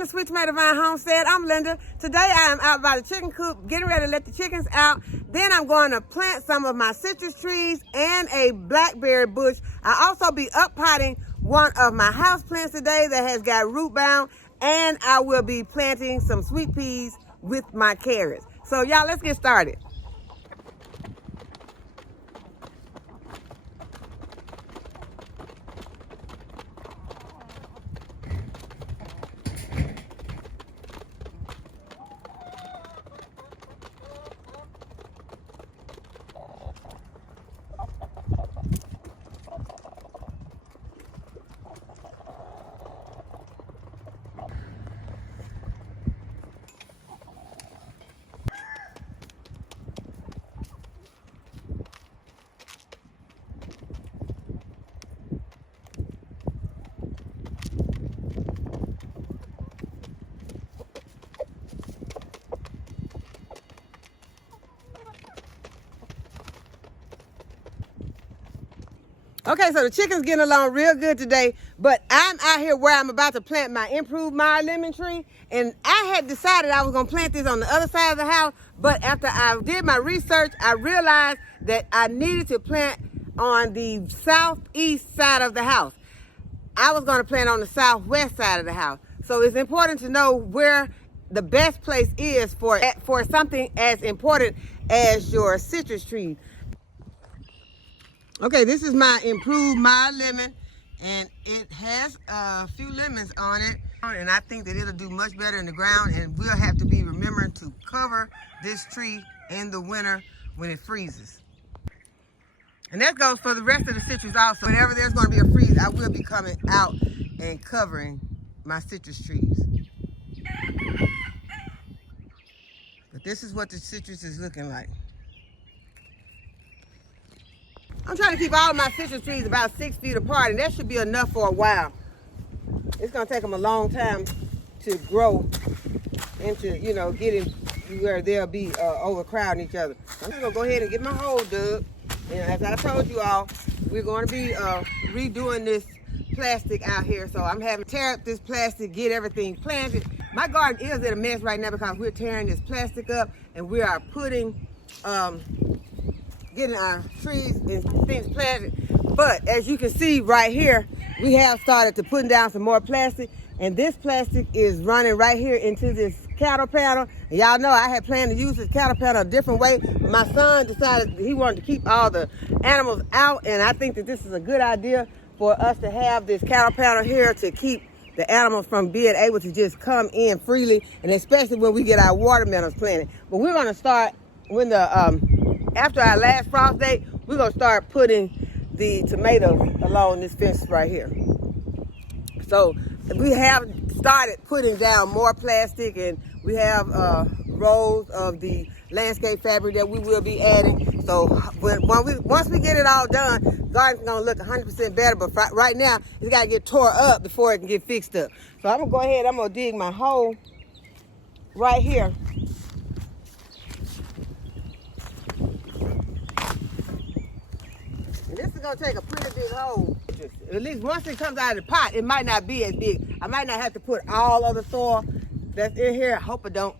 Welcome to Sweet Tomato Vine Homestead. I'm Linda. Today I am out by the chicken coop getting ready to let the chickens out. Then I'm going to plant some of my citrus trees and a blackberry bush. I'll also be uppotting one of my house plants today that has got root bound, and I will be planting some sweet peas with my carrots. So y'all, let's get started. Okay, so the chicken's getting along real good today, but I'm out here where I'm about to plant my Improved Meyer Lemon Tree, and I had decided I was gonna plant this on the other side of the house, but after I did my research, I realized that I needed to plant on the southeast side of the house. I was gonna plant on the southwest side of the house. So it's important to know where the best place is for something as important as your citrus trees. Okay, this is my Improved Meyer Lemon, and it has a few lemons on it, and I think that it'll do much better in the ground, and we'll have to be remembering to cover this tree in the winter when it freezes. And that goes for the rest of the citrus also. Whenever there's going to be a freeze, I will be coming out and covering my citrus trees. But this is what the citrus is looking like. I'm trying to keep all of my citrus trees about 6 feet apart, and that should be enough for a while. It's gonna take them a long time to grow into, getting where they'll be overcrowding each other. I'm just gonna go ahead and get my hole dug. And as I told you all, we're gonna be redoing this plastic out here. So I'm having to tear up this plastic, get everything planted. My garden is in a mess right now because we're tearing this plastic up, and we are putting, getting our trees and things planted. But as you can see right here, we have started to putting down some more plastic, and this plastic is running right here into this cattle panel. And y'all know I had planned to use this cattle panel a different way. My son decided he wanted to keep all the animals out, and I think that this is a good idea for us to have this cattle panel here to keep the animals from being able to just come in freely, and especially when we get our watermelons planted. But we're gonna start when after our last frost date, we're gonna start putting the tomatoes along this fence right here. So we have started putting down more plastic, and we have rolls of the landscape fabric that we will be adding. So once we get it all done, garden's gonna look 100% better, but right now, it's gotta get tore up before it can get fixed up. So I'm gonna go ahead, I'm gonna dig my hole right here. This is gonna take a pretty big hole. At least once it comes out of the pot, it might not be as big. I might not have to put all of the soil that's in here. I hope it don't.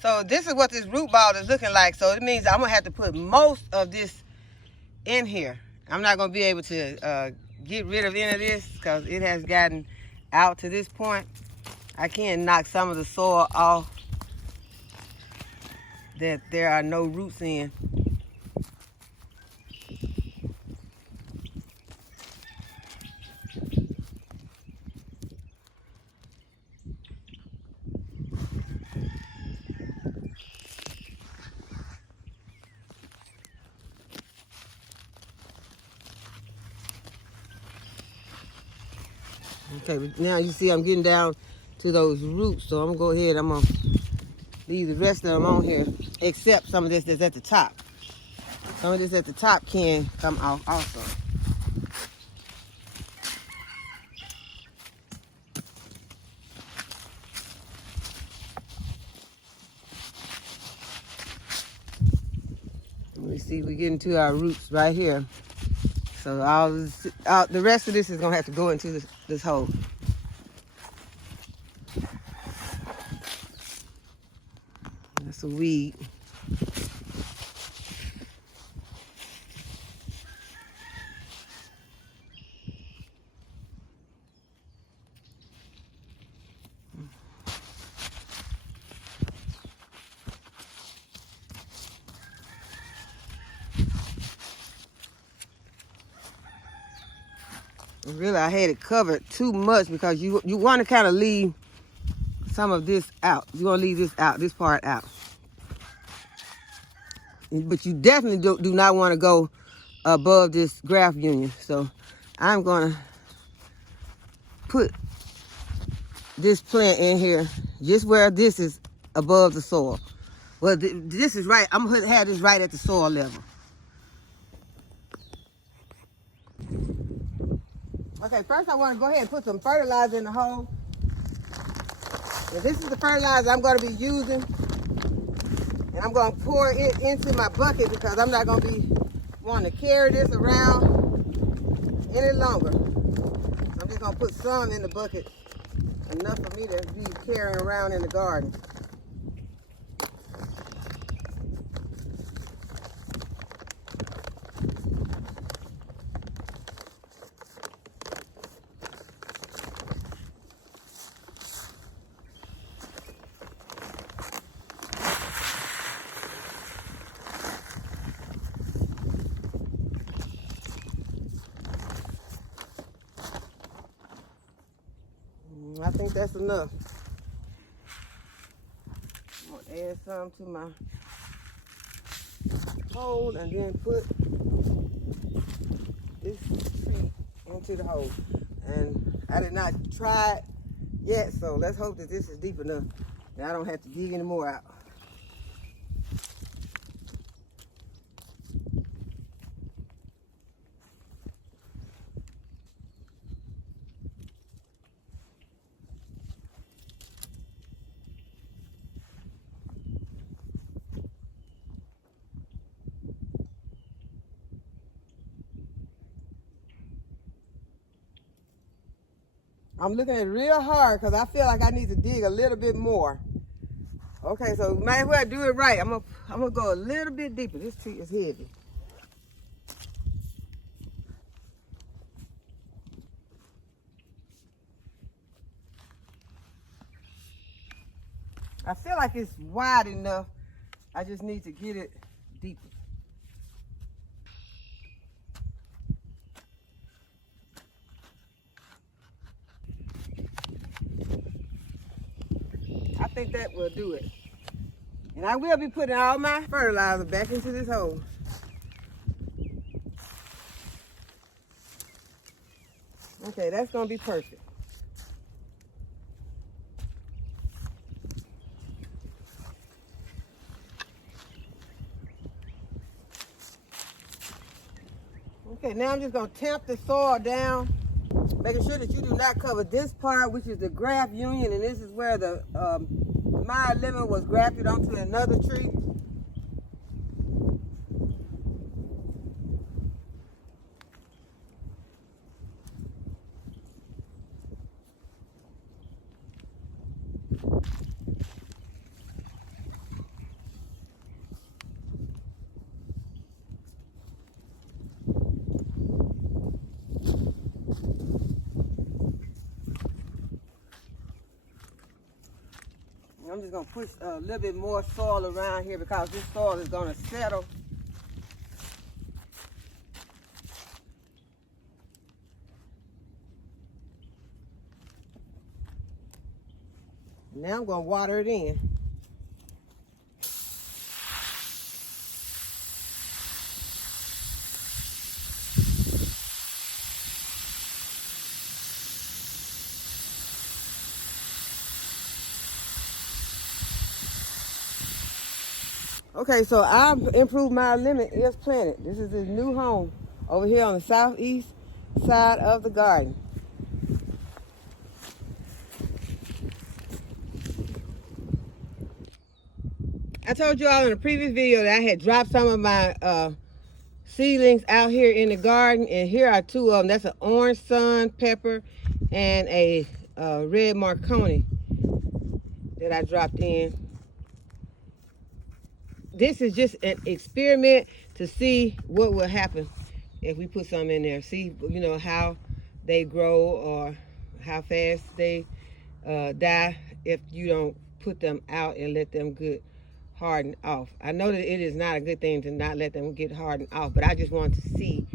So this is what this root ball is looking like. So it means I'm gonna have to put most of this in here. I'm not gonna be able to get rid of any of this because it has gotten out to this point. I can knock some of the soil off that there are no roots in. Okay, now you see I'm getting down to those roots, so I'm gonna go ahead, I'm gonna leave the rest of them on here, except some of this that's at the top. Some of this at the top can come off also. Let me see, we get into our roots right here. So the rest of this is gonna have to go into this hole. That's a weed. Really, I had it covered too much because you want to kind of leave some of this out. You want to leave this out, this part out. But you definitely do not want to go above this graft union. So I'm going to put this plant in here just where this is above the soil. Well, this is right. I'm going to have this right at the soil level. Okay, first I want to go ahead and put some fertilizer in the hole. Now, this is the fertilizer I'm going to be using. And I'm going to pour it into my bucket because I'm not going to be wanting to carry this around any longer. So I'm just going to put some in the bucket, enough for me to be carrying around in the garden. I think that's enough. I'm going to add some to my hole and then put this tree into the hole. And I did not try it yet, so let's hope that this is deep enough that I don't have to dig any more out. I'm looking at it real hard because I feel like I need to dig a little bit more. Okay, so might as well do it right. I'm gonna go a little bit deeper. This tree is heavy. I feel like it's wide enough. I just need to get it deeper. I think that will do it. And I will be putting all my fertilizer back into this hole. Okay, that's gonna be perfect. Okay, now I'm just gonna tamp the soil down, making sure that you do not cover this part, which is the graft union, and this is where the Meyer lemon was grafted onto another tree. I'm just going to push a little bit more soil around here because this soil is going to settle. Now I'm going to water it in. Okay, so our Improved Meyer Lemon is planted. This is his new home over here on the southeast side of the garden. I told you all in a previous video that I had dropped some of my seedlings out here in the garden, and here are two of them. That's an orange sun pepper and a red Marconi that I dropped in. This is just an experiment to see what will happen if we put some in there. See, you know, how they grow or how fast they die if you don't put them out and let them get hardened off. I know that it is not a good thing to not let them get hardened off, but I just want to see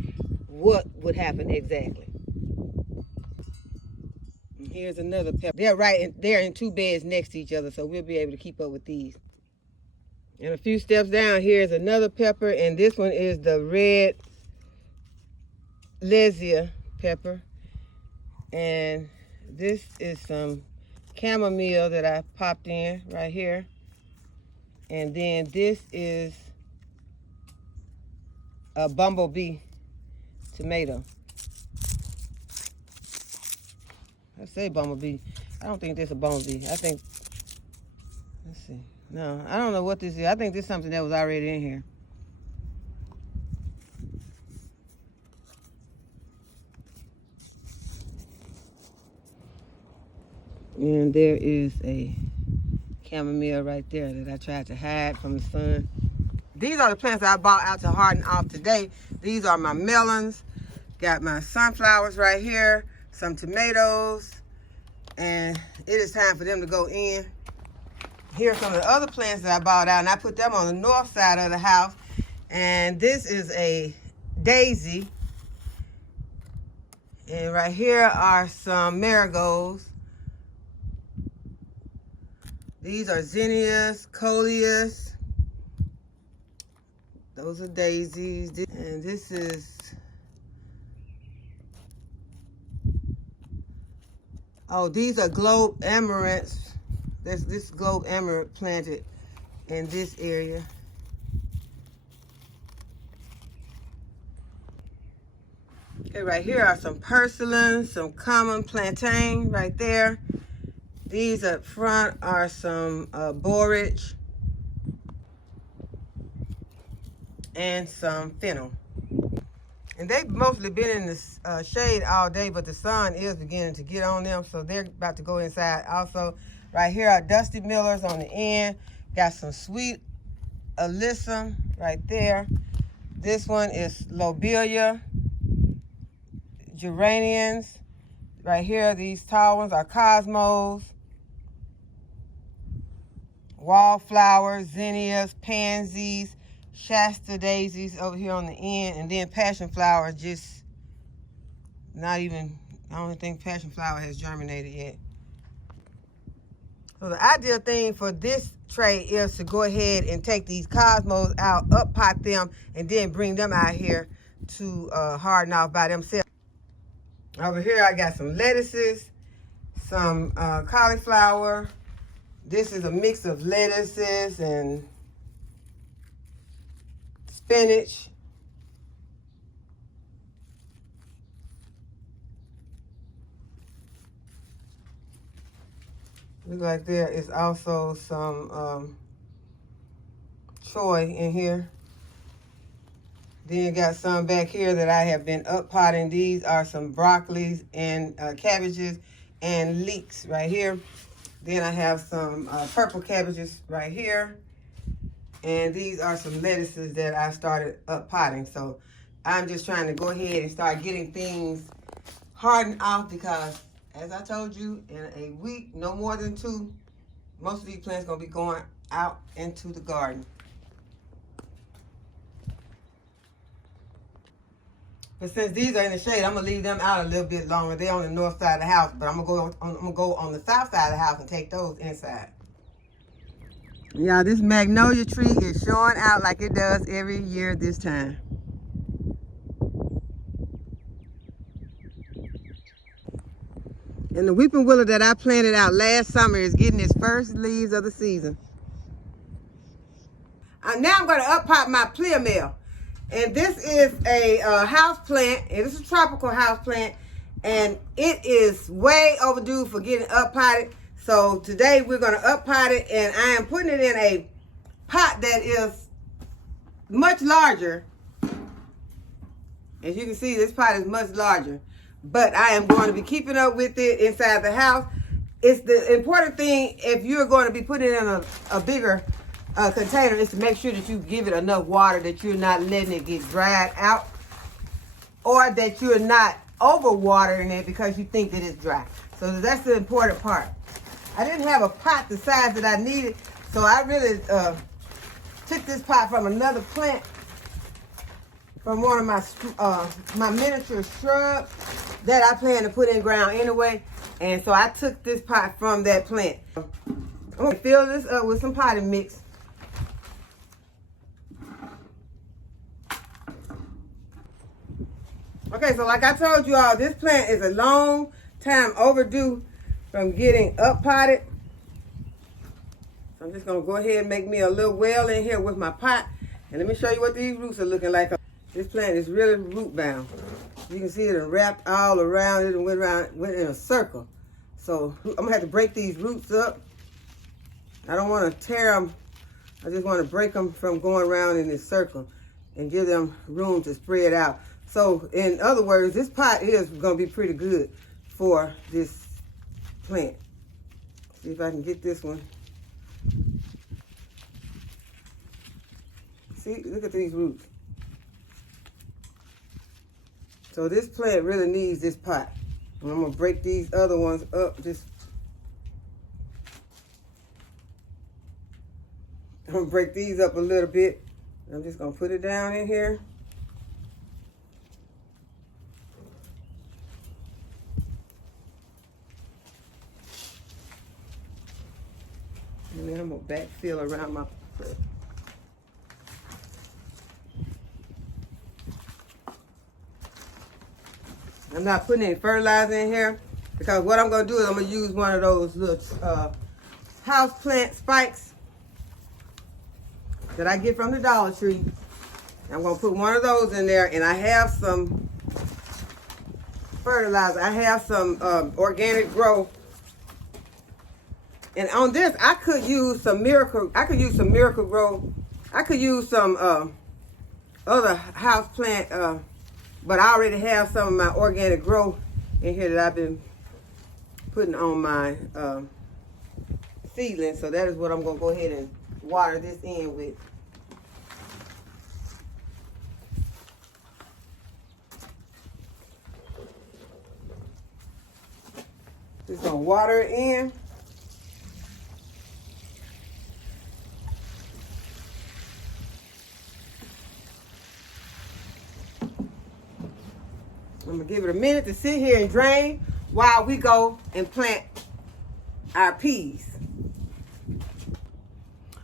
what would happen exactly. And here's another pepper. They're in two beds next to each other, so we'll be able to keep up with these. And a few steps down, here's another pepper, and this one is the red HISEA pepper. And this is some chamomile that I popped in right here. And then this is a bumblebee tomato. I say bumblebee. I don't think this is a bumblebee. I think, let's see. No, I don't know what this is. I think this is something that was already in here. And there is a chamomile right there that I tried to hide from the sun. These are the plants that I bought out to harden off today. These are my melons. Got my sunflowers right here, some tomatoes, and it is time for them to go in. Here's some of the other plants that I bought out, and I put them on the north side of the house. And this is a daisy. And right here are some marigolds. These are zinnias, coleus. Those are daisies. And this is, oh, these are globe amaranths. There's this globe amaranth planted in this area. Okay, right here are some purslane, some common plantain right there. These up front are some borage and some fennel. And they've mostly been in the shade all day, but the sun is beginning to get on them, so they're about to go inside also. Right here are dusty millers on the end. Got some sweet alyssum right there. This one is lobelia, geraniums. Right here, these tall ones are cosmos, wallflowers, zinnias, pansies, Shasta daisies over here on the end, and then passion flowers, just not even, I don't think passion flower has germinated yet. So the ideal thing for this tray is to go ahead and take these cosmos out, up pot them, and then bring them out here to harden off by themselves. Over here I got some lettuces, some cauliflower. This is a mix of lettuces and spinach. Look like there is also some choy in here. Then you got some back here that I have been up potting. These are some broccolis and cabbages and leeks right here. Then I have some purple cabbages right here. And these are some lettuces that I started up potting. So I'm just trying to go ahead and start getting things hardened off because, as I told you, in a week, no more than 2, most of these plants are going to be going out into the garden. But since these are in the shade, I'm going to leave them out a little bit longer. They're on the north side of the house, but I'm going to go on the south side of the house and take those inside. Yeah, this magnolia tree is showing out like it does every year this time. And the weeping willow that I planted out last summer is getting its first leaves of the season. Now I'm going to up-pot my Pleomel. And this is a house plant. It is a tropical house plant. And it is way overdue for getting up-potted. So today we're going to up-pot it. And I am putting it in a pot that is much larger. As you can see, this pot is much larger. But I am going to be keeping up with it inside the house. It's the important thing, if you're going to be putting it in a bigger container, is to make sure that you give it enough water, that you're not letting it get dried out, or that you're not over-watering it because you think that it's dry. So that's the important part. I didn't have a pot the size that I needed, so I really took this pot from another plant, from one of my miniature shrubs that I plan to put in ground anyway. And so I took this pot from that plant. I'm gonna fill this up with some potting mix. Okay, so like I told you all, this plant is a long time overdue from getting up potted. So I'm just gonna go ahead and make me a little well in here with my pot. And let me show you what these roots are looking like. This plant is really root bound. You can see it wrapped all around it and went in a circle. So I'm gonna have to break these roots up. I don't want to tear them. I just want to break them from going around in this circle and give them room to spread out. So in other words, this pot is gonna be pretty good for this plant. See if I can get this one. See, look at these roots. So this plant really needs this pot. And I'm gonna break these other ones up. I'm gonna break these up a little bit. I'm just gonna put it down in here. And then I'm gonna backfill around my plant. I'm not putting any fertilizer in here because what I'm going to do is I'm going to use one of those little house plant spikes that I get from the Dollar Tree. I'm going to put one of those in there, and I have some fertilizer. I have some organic Grow. And on this, I could use some Miracle. I could use some Miracle Grow. I could use some other house plant. But I already have some of my organic Grow in here that I've been putting on my seedlings. So that is what I'm going to go ahead and water this in with. Just going to water it in. I'm gonna give it a minute to sit here and drain while we go and plant our peas.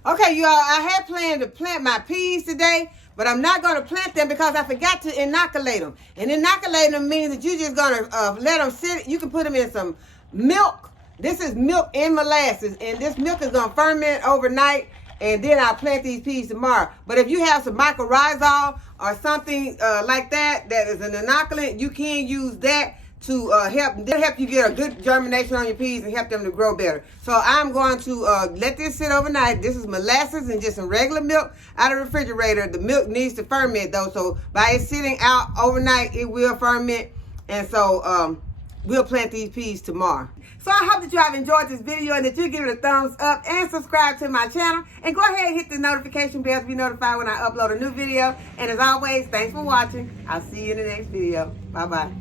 Okay, you all, I had planned to plant my peas today, but I'm not gonna plant them because I forgot to inoculate them. And inoculating them means that you're just gonna let them sit. You can put them in some milk. This is milk and molasses, and this milk is gonna ferment overnight, and then I'll plant these peas tomorrow. But if you have some mycorrhizal or something like that, that is an inoculant, you can use that to help you get a good germination on your peas and help them to grow better. So I'm going to let this sit overnight. This is molasses and just some regular milk out of the refrigerator. The milk needs to ferment though, so by it sitting out overnight, it will ferment. And so we'll plant these peas tomorrow. So I hope that you have enjoyed this video and that you give it a thumbs up and subscribe to my channel. And go ahead and hit the notification bell to be notified when I upload a new video. And as always, thanks for watching. I'll see you in the next video. Bye-bye.